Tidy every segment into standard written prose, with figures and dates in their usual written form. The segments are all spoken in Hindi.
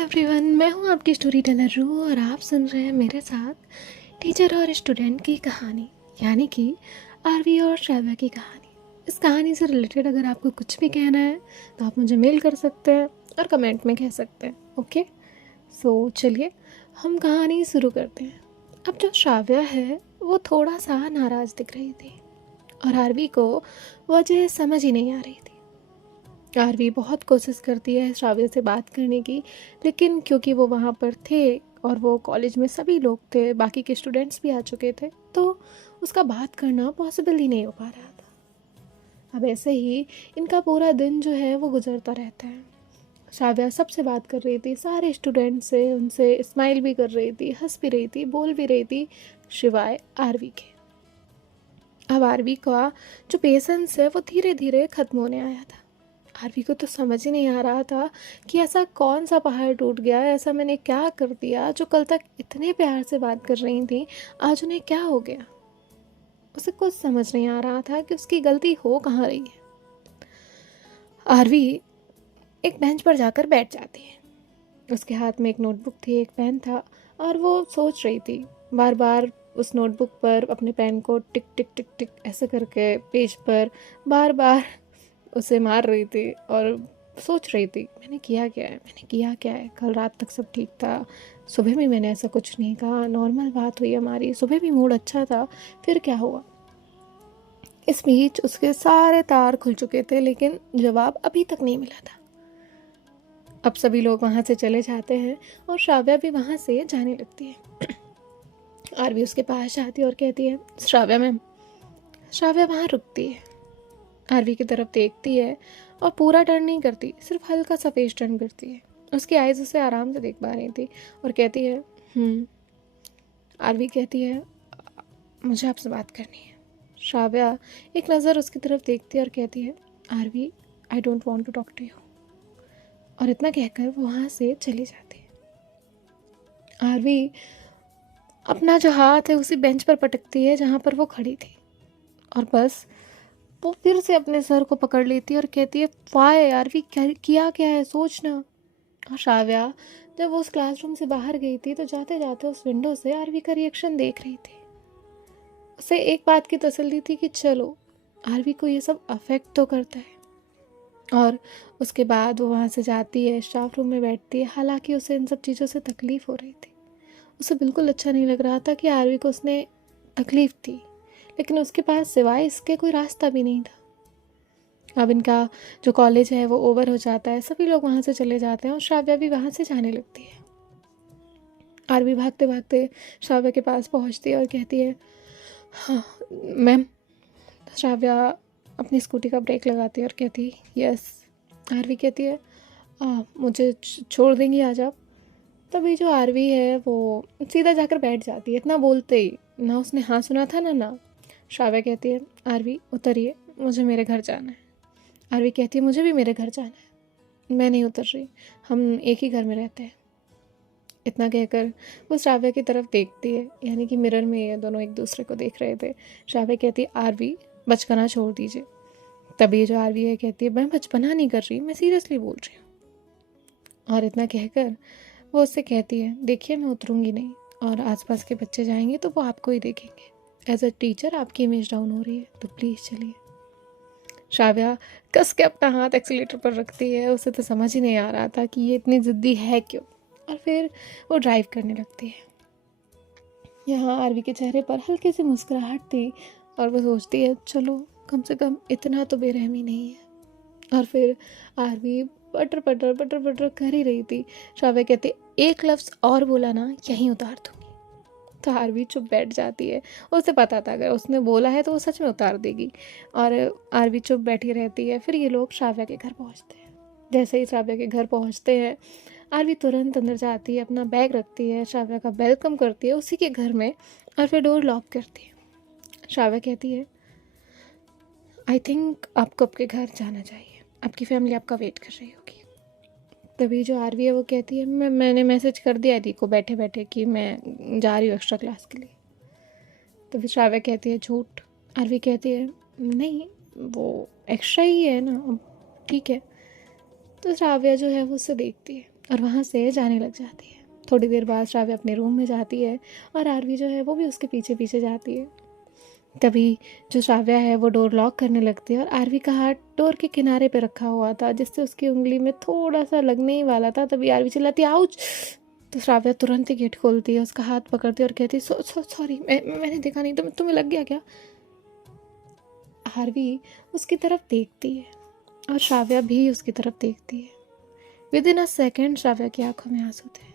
एवरीवन, मैं हूँ आपकी स्टोरी टेलर रू और आप सुन रहे हैं मेरे साथ टीचर और स्टूडेंट की कहानी, यानी कि आरवी और श्राव्या की कहानी। इस कहानी से रिलेटेड अगर आपको कुछ भी कहना है तो आप मुझे मेल कर सकते हैं और कमेंट में कह सकते हैं। ओके, सो चलिए हम कहानी शुरू करते हैं। अब जो श्राव्या है वो थोड़ा सा नाराज़ दिख रही थी और आरवी को वजह समझ ही नहीं आ रही थी। आरवी बहुत कोशिश करती है श्राव्य से बात करने की, लेकिन क्योंकि वो वहाँ पर थे और वो कॉलेज में सभी लोग थे, बाकी के स्टूडेंट्स भी आ चुके थे, तो उसका बात करना पॉसिबल ही नहीं हो पा रहा था। अब ऐसे ही इनका पूरा दिन जो है वो गुजरता रहता है। श्राव्या सबसे बात कर रही थी, सारे स्टूडेंट से, उनसे स्माइल भी कर रही थी, हंस भी रही थी, बोल भी रही थी, सिवाय आरवी के। अब आरवी का जो पेशेंस है वो धीरे धीरे ख़त्म होने आया था। आरवी को तो समझ ही नहीं आ रहा था कि ऐसा कौन सा पहाड़ टूट गया, ऐसा मैंने क्या कर दिया जो कल तक इतने प्यार से बात कर रही थी, आज उन्हें क्या हो गया। उसे कुछ समझ नहीं आ रहा था कि उसकी गलती हो कहाँ रही है। आरवी एक बेंच पर जाकर बैठ जाती है। उसके हाथ में एक नोटबुक थी, एक पेन था, और वो सोच रही थी। बार बार उस नोटबुक पर अपने पेन को टिक टिक टिक टिक ऐसे करके पेज पर बार बार उसे मार रही थी और सोच रही थी, मैंने किया क्या है, मैंने किया क्या है। कल रात तक सब ठीक था, सुबह भी मैंने ऐसा कुछ नहीं कहा, नॉर्मल बात हुई हमारी, सुबह भी मूड अच्छा था, फिर क्या हुआ। इस बीच उसके सारे तार खुल चुके थे, लेकिन जवाब अभी तक नहीं मिला था। अब सभी लोग वहाँ से चले जाते हैं और श्राव्या भी वहाँ से जाने लगती है। आरवी उसके पास जाती है और कहती है, श्राव्या मैम। श्राव्या वहाँ रुकती है, आरवी की तरफ देखती है और पूरा टर्न नहीं करती, सिर्फ हल्का सा फेस टर्न करती है। उसकी आइज़ उसे आराम से देख पा रही थी और कहती है आरवी कहती है, मुझे आपसे बात करनी है। श्राव्या एक नज़र उसकी तरफ देखती है और कहती है, Aarvi I don't want to talk to you. और इतना कहकर वो वहाँ से चली जाती है। आरवी अपना जो हाथ है उसी बेंच पर पटकती है जहाँ पर वो खड़ी थी, और बस वो फिर से अपने सर को पकड़ लेती है और कहती है, वाई आरवी, किया क्या है, सोचना। और श्राव्या जब वो उस क्लासरूम से बाहर गई थी तो जाते जाते उस विंडो से आरवी का रिएक्शन देख रही थी। उसे एक बात की तसल्ली थी कि चलो, आरवी को ये सब अफेक्ट तो करता है। और उसके बाद वो वहाँ से जाती है, स्टाफ रूम में बैठती है। हालांकि उसे इन सब चीज़ों से तकलीफ़ हो रही थी, उसे बिल्कुल अच्छा नहीं लग रहा था कि आरवी को उसने तकलीफ़ थी, लेकिन उसके पास सिवाय इसके कोई रास्ता भी नहीं था। अब इनका जो कॉलेज है वो ओवर हो जाता है, सभी लोग वहाँ से चले जाते हैं और श्राव्या भी वहाँ से जाने लगती है। आरवी भागते भागते श्राव्या के पास पहुँचती है और कहती है, हाँ मैम। श्राव्या अपनी स्कूटी का ब्रेक लगाती है और कहती है, यस। आरवी कहती है, मुझे छोड़ देंगी आज आप। तभी जो आरवी है वो सीधा जाकर बैठ जाती है, इतना बोलते ही। ना उसने हाँ सुना था ना। श्राव्या कहती है, आरवी उतरिए, मुझे मेरे घर जाना है। आरवी कहती है, मुझे भी मेरे घर जाना है। मैं नहीं उतर रही, हम एक ही घर में रहते हैं। इतना कहकर वो श्राव्या की तरफ देखती है, यानी कि मिरर में ये दोनों एक दूसरे को देख रहे थे। श्राव्या कहती है, आरवी बचपना छोड़ दीजिए। तभी जो आरवी है कहती है, मैं बचपना नहीं कर रही, मैं सीरियसली बोल रही हूँ। और इतना कहकर वो उससे कहती है, देखिए मैं उतरूँगी नहीं, और आसपास के बच्चे जाएंगे तो वो आपको ही देखेंगे। एज अ टीचर आपकी इमेज डाउन हो रही है, तो प्लीज़ चलिए। श्राव्या कस के अपना हाथ एक्सीलेटर पर रखती है। उसे तो समझ ही नहीं आ रहा था कि ये इतनी ज़िद्दी है क्यों, और फिर वो ड्राइव करने लगती है। यहाँ आरवी के चेहरे पर हल्की सी मुस्कुराहट थी और वो सोचती है, चलो कम से कम इतना तो बेरहमी नहीं है। और फिर आरवी पटर पटर पटर पटर कर ही रही थी। श्राव्या कहती, एक लफ्ज़ और बोला ना, यहीं उतार दूंगी। तो आरवी चुप बैठ जाती है। उसे पता था अगर उसने बोला है तो वो सच में उतार देगी। और आरवी चुप बैठी रहती है। फिर ये लोग श्राव्या के घर पहुंचते हैं। जैसे ही श्राव्या के घर पहुंचते हैं, आरवी तुरंत अंदर जाती है, अपना बैग रखती है, श्राव्या का वेलकम करती है उसी के घर में, और फिर डोर लॉक करती है। श्राव्या कहती है, आई थिंक आपको आपके घर जाना चाहिए, आपकी फैमिली आपका वेट कर रही होगी। तभी जो आरवी है वो कहती है, मैंने मैसेज कर दिया दी को बैठे बैठे कि मैं जा रही हूँ एक्स्ट्रा क्लास के लिए। तभी श्राव्या कहती है, झूठ। आरवी कहती है, नहीं वो एक्स्ट्रा ही है ना, ठीक है। तो श्राव्या जो है वो उससे देखती है और वहाँ से जाने लग जाती है। थोड़ी देर बाद श्राव्या अपने रूम में जाती है और आरवी जो है वो भी उसके पीछे पीछे जाती है। तभी जो श्राव्या है वो डोर लॉक करने लगती है और आरवी का हाथ डोर के किनारे पे रखा हुआ था, जिससे उसकी उंगली में थोड़ा सा लगने ही वाला था। तभी आरवी चिल्लाती है, आउच! तो श्राव्या तुरंत ही गेट खोलती है, उसका हाथ पकड़ती है और कहती है, सॉरी, मैंने देखा नहीं, तुम्हें लग गया क्या? आरवी उसकी तरफ देखती है और श्राव्या भी उसकी तरफ देखती है। With in a second Shravya की आंखों में आंसू थे,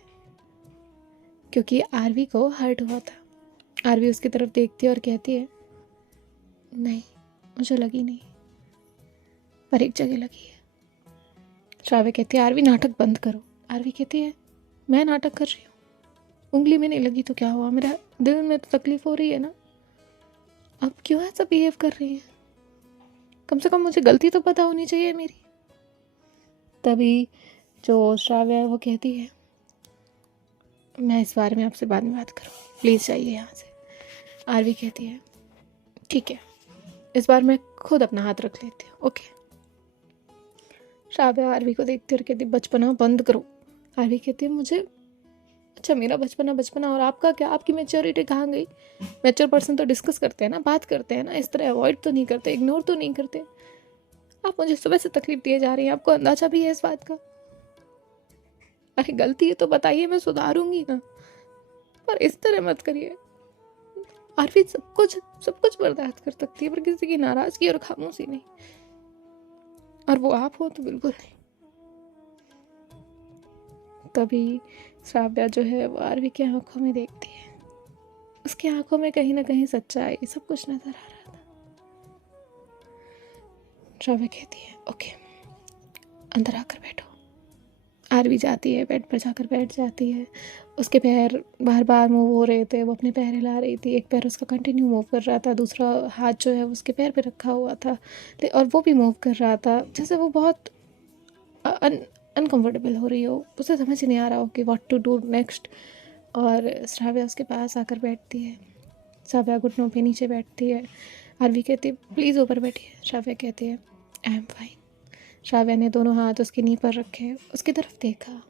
क्योंकि आरवी को हर्ट हुआ था। आरवी उसकी तरफ देखती है और कहती है, नहीं, मुझे लगी नहीं, पर एक जगह लगी है। श्राव्या कहती है, आरवी नाटक बंद करो। आरवी कहती है, मैं नाटक कर रही हूँ? उंगली में नहीं लगी तो क्या हुआ, मेरा दिल में तो तकलीफ हो रही है ना। अब क्यों ऐसा बिहेव कर रही है? कम से कम मुझे गलती तो पता होनी चाहिए मेरी। तभी जो श्राव्या है वो कहती है, मैं इस बारे में आपसे बाद में बात करूँ, प्लीज़ जाइए यहाँ से। आरवी कहती है, ठीक है, इस बार मैं खुद अपना हाथ रख लेती हूँ, ओके। श्राव्या आरवी को देखती है और कहती, बचपना बंद करो। आरवी कहती है, मुझे अच्छा, मेरा बचपना और आपका क्या? आपकी मैच्योरिटी कहाँ गई? मैच्योर पर्सन तो डिस्कस करते हैं ना, बात करते हैं ना, इस तरह अवॉइड तो नहीं करते, इग्नोर तो नहीं करते। आप मुझे सुबह से तकलीफ दिए जा रही हैं, आपको अंदाजा भी है इस बात का? अरे गलती है तो बताइए, मैं सुधारूंगी ना, पर इस तरह मत करिए। आरवी सब कुछ बर्दाश्त कर सकती है, पर किसी की नाराजगी और खामोशी नहीं, और वो आप हो तो बिल्कुल नहीं। तभी श्राव्या जो है वो आरवी की आंखों में देखती है, उसकी आंखों में कहीं ना कहीं सच्चाई, सब कुछ नजर आ रहा था। श्राव्या कहती है, ओके, अंदर आकर बैठो। आरवी जाती है, बेड पर जाकर बैठ जाती है। उसके पैर बार बार मूव हो रहे थे, वो अपने पैर हिला रही थी, एक पैर उसका कंटिन्यू मूव कर रहा था, दूसरा हाथ जो है उसके पैर पे रखा हुआ था और वो भी मूव कर रहा था, जैसे वो बहुत अनकम्फर्टेबल हो रही हो, उसे समझ ही नहीं आ रहा हो कि व्हाट टू डू नेक्स्ट। और श्राव्या उसके पास आकर बैठती है। श्राव्या घुटनों पे नीचे बैठती है। आरवी कहती है, प्लीज़ ऊपर बैठिए। श्राव्या कहती है, आई एम फाइन। श्राव्या ने दोनों हाथ उसकी नी पर रखे, उसकी तरफ देखा,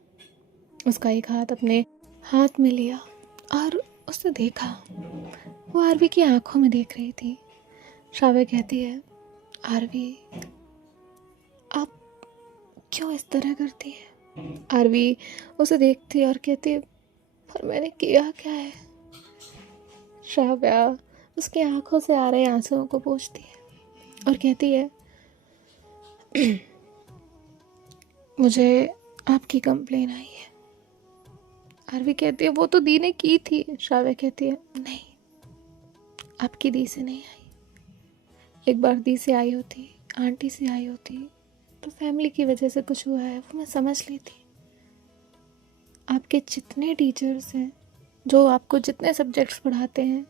उसका एक हाथ अपने हाथ में लिया और उसने देखा, वो आरवी की आंखों में देख रही थी। श्राव्या कहती है, आरवी आप क्यों इस तरह करती है? आरवी उसे देखती है और कहती है, पर मैंने किया क्या है? श्राव्या उसकी आंखों से आ रहे आंसुओं को पोंछती है और कहती है, मुझे आपकी कंप्लेन आई है। आरवी कहती है, वो तो दी ने की थी। श्राव्या कहती है, नहीं, आपकी दी से नहीं आई। एक बार दी से आई होती, आंटी से आई होती, तो फैमिली की वजह से कुछ हुआ है वो मैं समझ लेती। आपके जितने टीचर्स हैं, जो आपको जितने सब्जेक्ट्स पढ़ाते हैं,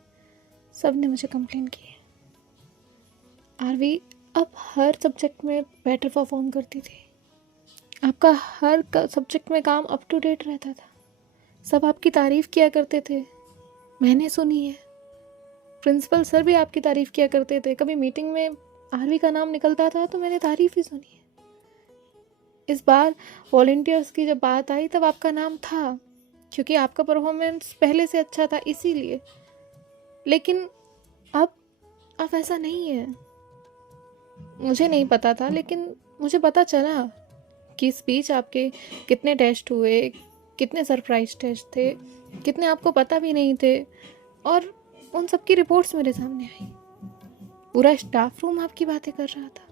सब ने मुझे कंप्लेन की है। आरवी अब हर सब्जेक्ट में बेटर परफॉर्म करती थी, आपका हर सब्जेक्ट में काम अप टू डेट रहता था, सब आपकी तारीफ़ किया करते थे, मैंने सुनी है। प्रिंसिपल सर भी आपकी तारीफ़ किया करते थे, कभी मीटिंग में आरवी का नाम निकलता था तो मैंने तारीफ़ ही सुनी है। इस बार वॉलंटियर्स की जब बात आई तब आपका नाम था, क्योंकि आपका परफॉर्मेंस पहले से अच्छा था इसीलिए। लेकिन अब ऐसा नहीं है। मुझे नहीं पता था, लेकिन मुझे पता चला कि इस बीच आपके कितने टेस्ट हुए, कितने सरप्राइज टेस्ट थे, कितने आपको पता भी नहीं थे, और उन सब की रिपोर्ट्स मेरे सामने आई। पूरा स्टाफ रूम आपकी बातें कर रहा था,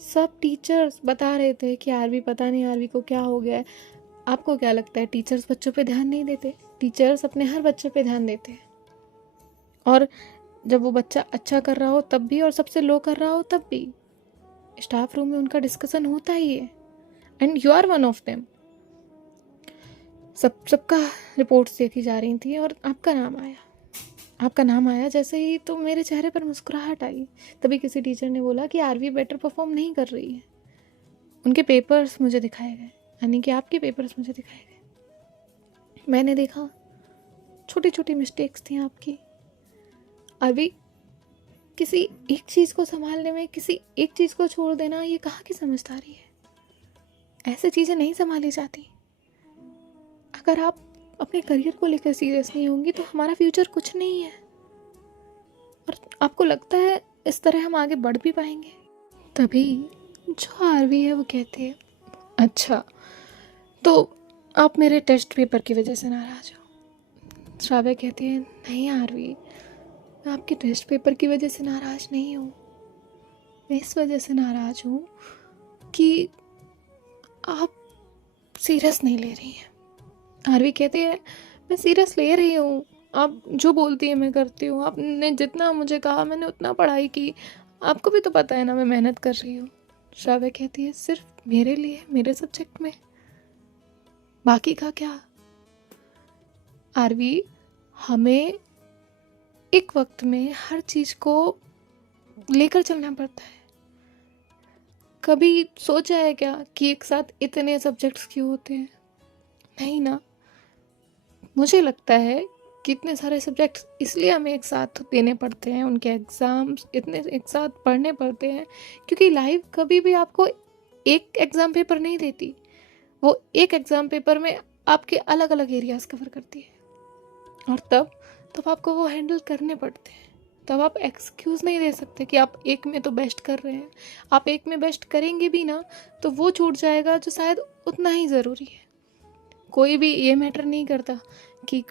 सब टीचर्स बता रहे थे कि आरवी, पता नहीं आरवी को क्या हो गया है। आपको क्या लगता है टीचर्स बच्चों पे ध्यान नहीं देते? टीचर्स अपने हर बच्चे पे ध्यान देते हैं, और जब वो बच्चा अच्छा कर रहा हो तब भी, और सबसे लो कर रहा हो तब भी स्टाफ रूम में उनका डिस्कशन होता ही है, and you are one of them. सबका रिपोर्ट्स देखी जा रही थी और आपका नाम आया जैसे ही तो मेरे चेहरे पर मुस्कुराहट आई। तभी किसी टीचर ने बोला कि आरवी बेटर परफॉर्म नहीं कर रही है। उनके पेपर्स मुझे दिखाए गए, यानी कि आपके पेपर्स मुझे दिखाए गए। मैंने देखा छोटी छोटी मिस्टेक्स थी आपकी। आरवी, किसी एक चीज़ को संभालने में किसी एक चीज़ को छोड़ देना, ये कहाँ की समझदारी है? ऐसे चीज़ें नहीं संभाली जाती। अगर आप अपने करियर को लेकर सीरियस नहीं होंगी तो हमारा फ्यूचर कुछ नहीं है। और आपको लगता है इस तरह हम आगे बढ़ भी पाएंगे? तभी जो आरवी है वो कहती है, अच्छा तो आप मेरे टेस्ट पेपर की वजह से नाराज़ हो? श्राव्या कहती है, नहीं आरवी, मैं आपके टेस्ट पेपर की वजह से नाराज़ नहीं हूँ। मैं इस वजह से नाराज़ हूँ कि आप सीरियस नहीं ले रही हैं। आरवी कहती है, मैं सीरियस ले रही हूँ, आप जो बोलती है मैं करती हूँ। आपने जितना मुझे कहा मैंने उतना पढ़ाई की, आपको भी तो पता है ना मैं मेहनत कर रही हूँ। श्राव्या कहती है, सिर्फ मेरे लिए, मेरे सब्जेक्ट में, बाकी का क्या? आरवी, हमें एक वक्त में हर चीज़ को लेकर चलना पड़ता है। कभी सोचा है क्या कि एक साथ इतने सब्जेक्ट्स क्यों होते हैं? नहीं ना। मुझे लगता है कि इतने सारे सब्जेक्ट्स इसलिए हमें एक साथ देने पड़ते हैं, उनके एग्ज़ाम्स इतने एक साथ पढ़ने पड़ते हैं, क्योंकि लाइफ कभी भी आपको एक एग्ज़ाम पेपर नहीं देती। वो एक एग्ज़ाम पेपर में आपके अलग अलग एरियाज़ कवर करती है, और तब आपको वो हैंडल करने पड़ते हैं। तब आप एक्सक्यूज़ नहीं दे सकते कि आप एक में तो बेस्ट कर रहे हैं। आप एक में बेस्ट करेंगे भी ना तो वो छूट जाएगा जो शायद उतना ही ज़रूरी है। कोई भी ये मैटर नहीं करता कि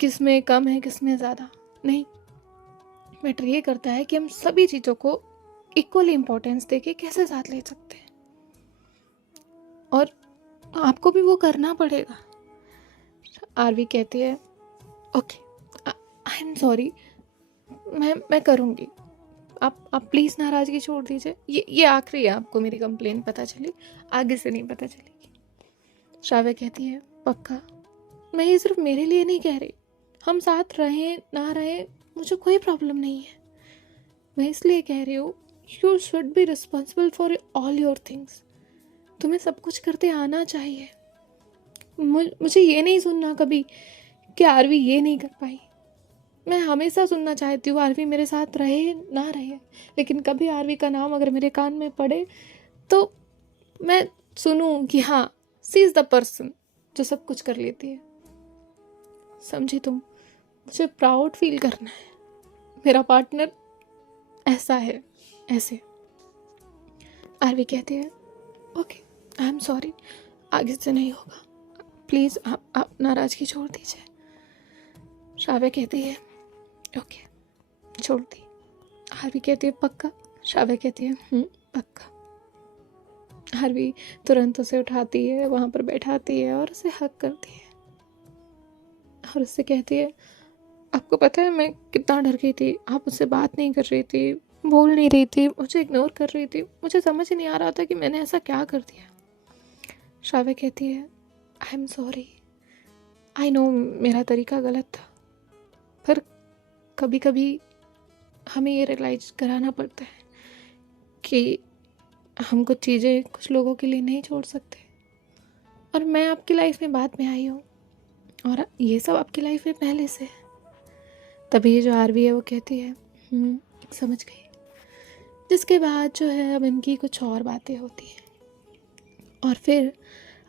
किस में कम है किस में ज़्यादा, नहीं, मैटर ये करता है कि हम सभी चीज़ों को इक्वली इम्पोर्टेंस देके कैसे साथ ले सकते हैं, और आपको भी वो करना पड़ेगा। आरवी कहती है, ओके आई एम सॉरी, मैं करूँगी। आप प्लीज़ नाराज़गी छोड़ दीजिए। ये आखिरी है आपको मेरी कंप्लेन पता चली, आगे से नहीं पता चलेगी। श्राव्या कहती है, पक्का? मैं ये सिर्फ मेरे लिए नहीं कह रही, हम साथ रहें ना रहें मुझे कोई प्रॉब्लम नहीं है। मैं इसलिए कह रही हूँ, you should be responsible for all your things. तुम्हें सब कुछ करते आना चाहिए। मुझे ये नहीं सुनना कभी कि आरवी ये नहीं कर पाई। मैं हमेशा सुनना चाहती हूँ आरवी मेरे साथ रहे ना रहे, लेकिन कभी आरवी का नाम अगर मेरे कान में पड़े तो मैं सुनूं कि हाँ, सी इज़ द पर्सन जो सब कुछ कर लेती है। समझी तुम? मुझे प्राउड फील करना है, मेरा पार्टनर ऐसा है, ऐसे। आरवी कहती है, ओके आई एम सॉरी, आगे से नहीं होगा, प्लीज़ आप नाराज़गी छोड़ दीजिए। श्राव्या कहती है, ओके छोड़ दी। आरवी कहती है, पक्का? श्राव्या कहती है, पक्का। आरवी तुरंत उसे उठाती है, वहाँ पर बैठाती है और उसे हक करती है और उससे कहती है, आपको पता है मैं कितना डर गई थी, आप मुझसे बात नहीं कर रही थी, बोल नहीं रही थी, मुझे इग्नोर कर रही थी, मुझे समझ ही नहीं आ रहा था कि मैंने ऐसा क्या कर दिया। श्राव्या कहती है, I am sorry, I know मेरा तरीका गलत था, पर कभी कभी हमें ये रियलाइज कराना पड़ता है कि हम कुछ चीज़ें कुछ लोगों के लिए नहीं छोड़ सकते, और मैं आपकी लाइफ में बाद में आई हूँ और ये सब आपकी लाइफ में पहले से है। तभी जो आरवी है वो कहती है, समझ गई। जिसके बाद जो है अब इनकी कुछ और बातें होती हैं और फिर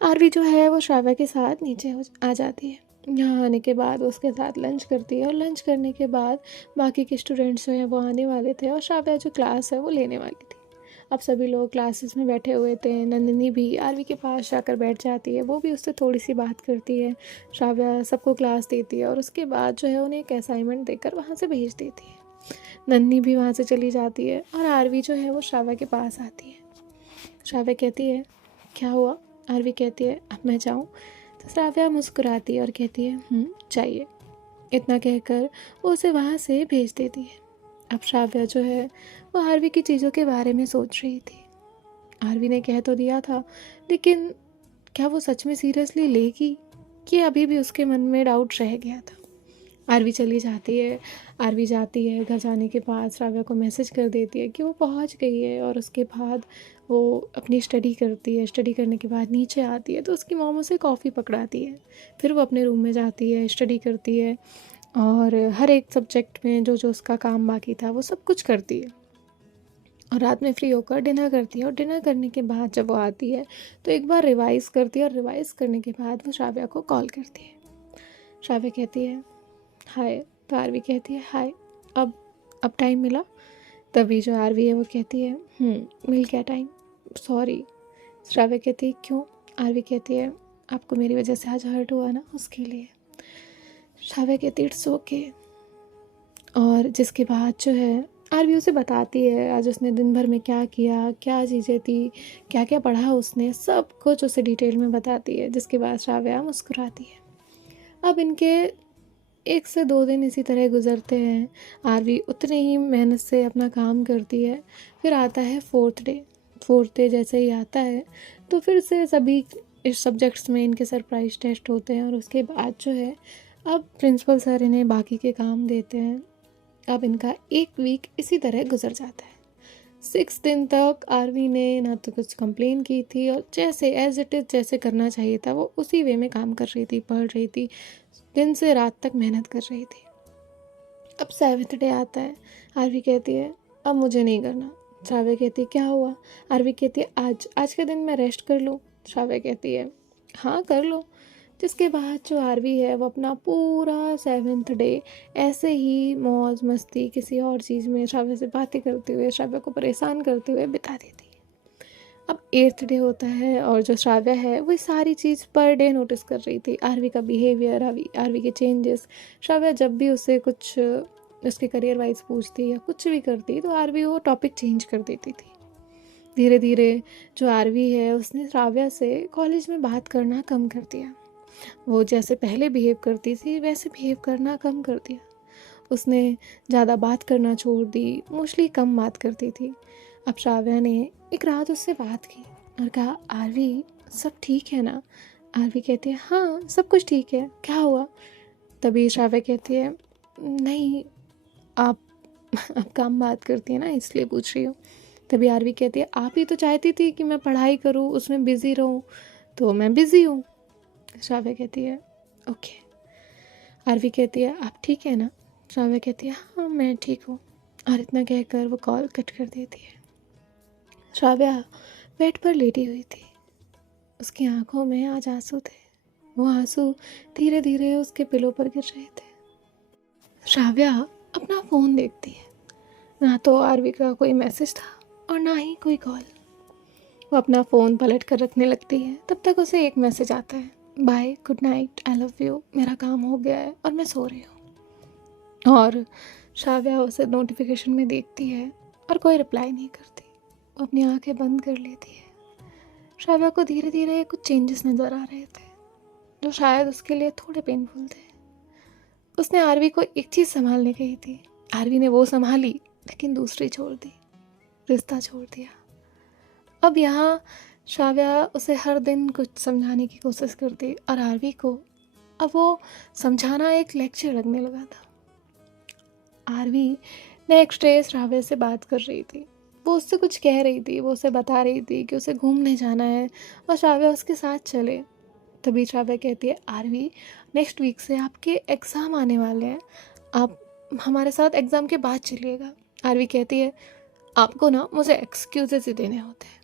आरवी जो है वो श्राव्या के साथ नीचे आ जाती है। यहाँ आने के बाद उसके साथ लंच करती है और लंच करने के बाद बाकी के स्टूडेंट्स जो हैं वो आने वाले थे और श्राव्या जो क्लास है वो लेने वाली थी। अब सभी लोग क्लासेस में बैठे हुए थे। नंदिनी भी आरवी के पास जाकर बैठ जाती है, वो भी उससे थोड़ी सी बात करती है। श्राव्या सबको क्लास देती है और उसके बाद जो है उन्हें एक असाइनमेंट देकर वहाँ से भेज देती है। नंदिनी भी वहाँ से चली जाती है और आरवी जो है वो श्राव्या के पास आती है। श्राव्या कहती है, क्या हुआ? आरवी कहती है, अब मैं जाऊँ? तो श्राव्या मुस्कुराती है और कहती है, चाहिए। इतना कहकर वो उसे वहाँ से भेज देती है। अब श्राव्या जो है वो आरवी की चीज़ों के बारे में सोच रही थी। आरवी ने कह तो दिया था, लेकिन क्या वो सच में सीरियसली लेगी कि अभी भी उसके मन में डाउट रह गया था। आरवी चली जाती है। आरवी जाती है, घर जाने के बाद श्राव्या को मैसेज कर देती है कि वो पहुंच गई है और उसके बाद वो अपनी स्टडी करती है। स्टडी करने के बाद नीचे आती है तो उसकी मॉम उसे कॉफ़ी पकड़ाती है। फिर वो अपने रूम में जाती है, स्टडी करती है और हर एक सब्जेक्ट में जो जो उसका काम बाकी था वो सब कुछ करती है। और रात में फ्री होकर डिनर करती है, और डिनर करने के बाद जब वो आती है तो एक बार रिवाइज़ करती है, और रिवाइज़ करने के बाद वो श्राव्या को कॉल करती है। श्राव्या कहती है हाय, तो आरवी कहती है हाय, अब टाइम मिला? तभी जो आरवी है वो कहती है मिल गया टाइम, सॉरी। श्राव्या कहती है क्यों? आरवी कहती है आपको मेरी वजह से आज हर्ट हुआ ना, उसके लिए। श्राव्या कहती है इट्स ओके। और जिसके बाद जो है आरवी उसे बताती है आज उसने दिन भर में क्या किया, क्या चीज़ें थी, क्या क्या पढ़ा उसने, सब कुछ उसे डिटेल में बताती है। जिसके बाद श्राव्या मुस्कुराती है। अब इनके 1 से 2 दिन इसी तरह गुजरते हैं। आरवी उतने ही मेहनत से अपना काम करती है। फिर आता है 4th डे जैसे ही आता है तो फिर से सभी इस सब्जेक्ट्स में इनके सरप्राइज टेस्ट होते हैं, और उसके बाद जो है अब प्रिंसिपल सर इन्हें बाकी के काम देते हैं। अब इनका 1 वीक इसी तरह गुजर जाता है। 6 दिन तक आरवी ने ना तो कुछ कंप्लेन की थी, और जैसे एज इट इज़ जैसे करना चाहिए था वो उसी वे में काम कर रही थी, पढ़ रही थी, दिन से रात तक मेहनत कर रही थी। अब 7th डे आता है। आरवी कहती है अब मुझे नहीं करना। श्राव्या कहती है क्या हुआ? आरवी कहती है आज के दिन मैं रेस्ट कर लूँ। श्राव्या कहती है हाँ कर लो। जिसके बाद जो आरवी है वो अपना पूरा 7th डे ऐसे ही मौज मस्ती किसी और चीज़ में श्राव्या से बातें करते हुए, श्राव्या को परेशान करते हुए बिता देती है। अब 8th डे होता है, और जो श्राव्या है वो सारी चीज़ पर डे नोटिस कर रही थी। आरवी का बिहेवियर, आरवी के चेंजेस। श्राव्या जब भी उससे कुछ उसके करियर वाइज पूछती या कुछ भी करती तो आरवी वो टॉपिक चेंज कर देती थी। धीरे धीरे जो आरवी है उसने श्राव्या से कॉलेज में बात करना कम कर दिया। वो जैसे पहले बिहेव करती थी वैसे बिहेव करना कम कर दिया। उसने ज़्यादा बात करना छोड़ दी, मोस्टली कम बात करती थी। अब श्राव्या ने एक रात उससे बात की और कहा आरवी सब ठीक है ना? आरवी कहती है हाँ सब कुछ ठीक है, क्या हुआ? तभी श्राव्या कहती है नहीं, आप कम बात करती है ना इसलिए पूछ रही हूँ। तभी आरवी कहती है आप ही तो चाहती थी कि मैं पढ़ाई करूँ, उसमें बिज़ी रहूँ, तो मैं बिज़ी हूँ। श्राव्या कहती है ओके। आरवी कहती है आप ठीक है ना? श्राव्या कहती है हाँ मैं ठीक हूँ, और इतना कहकर वो कॉल कट कर देती है। श्राव्या बेड पर लेटी हुई थी। उसकी आंखों में आज आंसू थे। वो आंसू धीरे धीरे उसके पिलो पर गिर रहे थे। श्राव्या अपना फ़ोन देखती है। ना तो आरवी का कोई मैसेज था और ना ही कोई कॉल। वो अपना फ़ोन पलट कर रखने लगती है। तब तक उसे एक मैसेज आता है bye, good night, I love you, मेरा काम हो गया है और मैं सो रही हूँ। और श्राव्या उसे नोटिफिकेशन में देखती है और कोई रिप्लाई नहीं करती। वो अपनी आंखें बंद कर लेती है। श्राव्या को धीरे धीरे कुछ चेंजेस नज़र आ रहे थे जो शायद उसके लिए थोड़े पेनफुल थे। उसने आरवी को एक चीज़ संभालने कही थी। आरवी ने वो संभाली लेकिन दूसरी छोड़ दी, रिश्ता छोड़ दिया। अब यहाँ श्राव्या उसे हर दिन कुछ समझाने की कोशिश करती और आरवी को अब वो समझाना एक लेक्चर लगने लगा था। आरवी नेक्स्ट डे श्राव्या से बात कर रही थी। वो उससे कुछ कह रही थी, वो उसे बता रही थी कि उसे घूमने जाना है और श्राव्या उसके साथ चले। तभी श्राव्या कहती है आरवी नेक्स्ट वीक से आपके एग्ज़ाम आने वाले हैं, आप हमारे साथ एग्ज़ाम के बाद चलिएगा। आरवी कहती है आपको ना मुझे एक्सक्यूजेस ही देने होते हैं,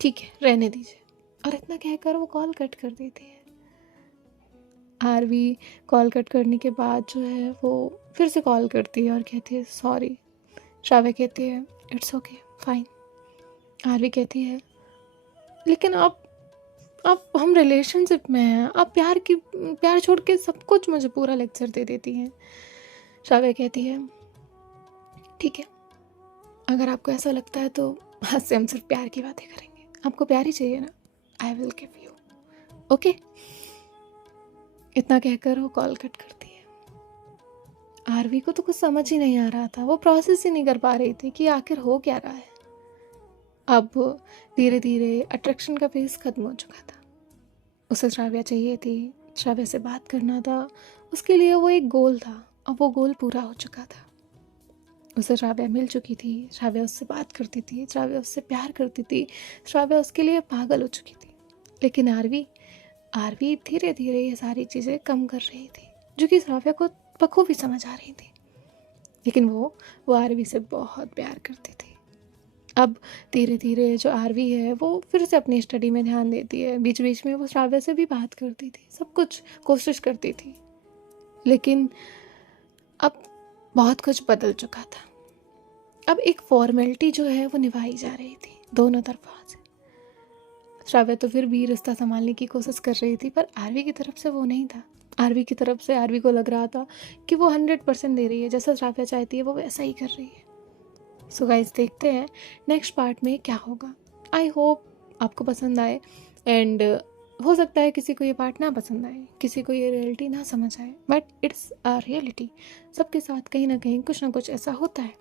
ठीक है रहने दीजिए। और इतना कहकर वो कॉल कट कर देती है। आरवी कॉल कट करने के बाद जो है वो फिर से कॉल करती है और कहती है सॉरी। श्राव्या कहती है इट्स ओके फाइन। आरवी कहती है लेकिन आप हम रिलेशनशिप में हैं, आप प्यार छोड़ के सब कुछ मुझे पूरा लेक्चर दे देती हैं। श्राव्या कहती है ठीक है, अगर आपको ऐसा लगता है तो आज से हम सिर्फ प्यार की बातें करेंगे। आपको प्यार ही चाहिए ना, I will give you, okay. इतना कहकर वो कॉल कट करती है। आरवी को तो कुछ समझ ही नहीं आ रहा था, वो प्रोसेस ही नहीं कर पा रही थी कि आखिर हो क्या रहा है। अब धीरे धीरे अट्रैक्शन का फेस खत्म हो चुका था। उसे श्राव्या चाहिए थी, श्राव्या से बात करना था, उसके लिए वो एक गोल था और वो गोल पूरा हो चुका था। उसे श्राव्या मिल चुकी थी, श्राव्या उससे बात करती थी, श्राव्या उससे प्यार करती थी, श्राव्या उसके लिए पागल हो चुकी थी। लेकिन आरवी धीरे धीरे ये सारी चीज़ें कम कर रही थी जो कि श्राव्या को बखूबी समझ आ रही थी। लेकिन वो आरवी से बहुत प्यार करती थी। अब धीरे धीरे जो आरवी है वो फिर से अपनी स्टडी में ध्यान देती है। बीच बीच में वो श्राव्य से भी बात करती थी, सब कुछ कोशिश करती थी, लेकिन अब बहुत कुछ बदल चुका था। अब एक फॉर्मेलिटी जो है वो निभाई जा रही थी दोनों तरफा से। श्राव्य तो फिर भी रिश्ता संभालने की कोशिश कर रही थी, पर आरवी की तरफ से वो नहीं था। आरवी की तरफ से आरवी को लग रहा था कि वो 100% दे रही है, जैसा श्राव्य चाहती है वो वैसा ही कर रही है। सो गाइस, देखते हैं नेक्स्ट पार्ट में क्या होगा। आई होप आपको पसंद आए, एंड हो सकता है किसी को ये पार्ट ना पसंद आए, किसी को ये रियलिटी ना समझ आए, बट इट्स अ रियलिटी। सबके साथ कहीं ना कहीं कुछ ना कुछ ऐसा होता है,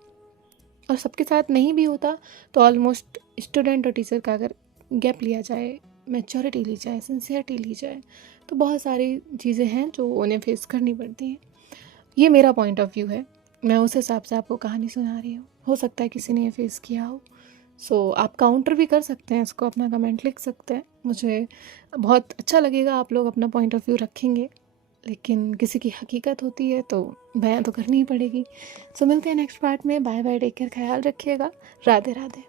और सबके साथ नहीं भी होता तो ऑलमोस्ट स्टूडेंट और टीचर का अगर गैप लिया जाए, मैच्योरिटी ली जाए, सिंसियरिटी ली जाए, तो बहुत सारी चीज़ें हैं जो उन्हें फेस करनी पड़ती हैं। ये मेरा पॉइंट ऑफ व्यू है, मैं उस हिसाब से आपको कहानी सुना रही हूँ। हो सकता है किसी ने ये फेस किया हो। सो आप काउंटर भी कर सकते हैं इसको, अपना कमेंट लिख सकते हैं। मुझे बहुत अच्छा लगेगा आप लोग अपना पॉइंट ऑफ व्यू रखेंगे, लेकिन किसी की हकीकत होती है तो बयां तो करनी ही पड़ेगी। सो मिलते हैं नेक्स्ट पार्ट में। बाय बाय, टेक केयर, ख्याल रखिएगा। राधे राधे।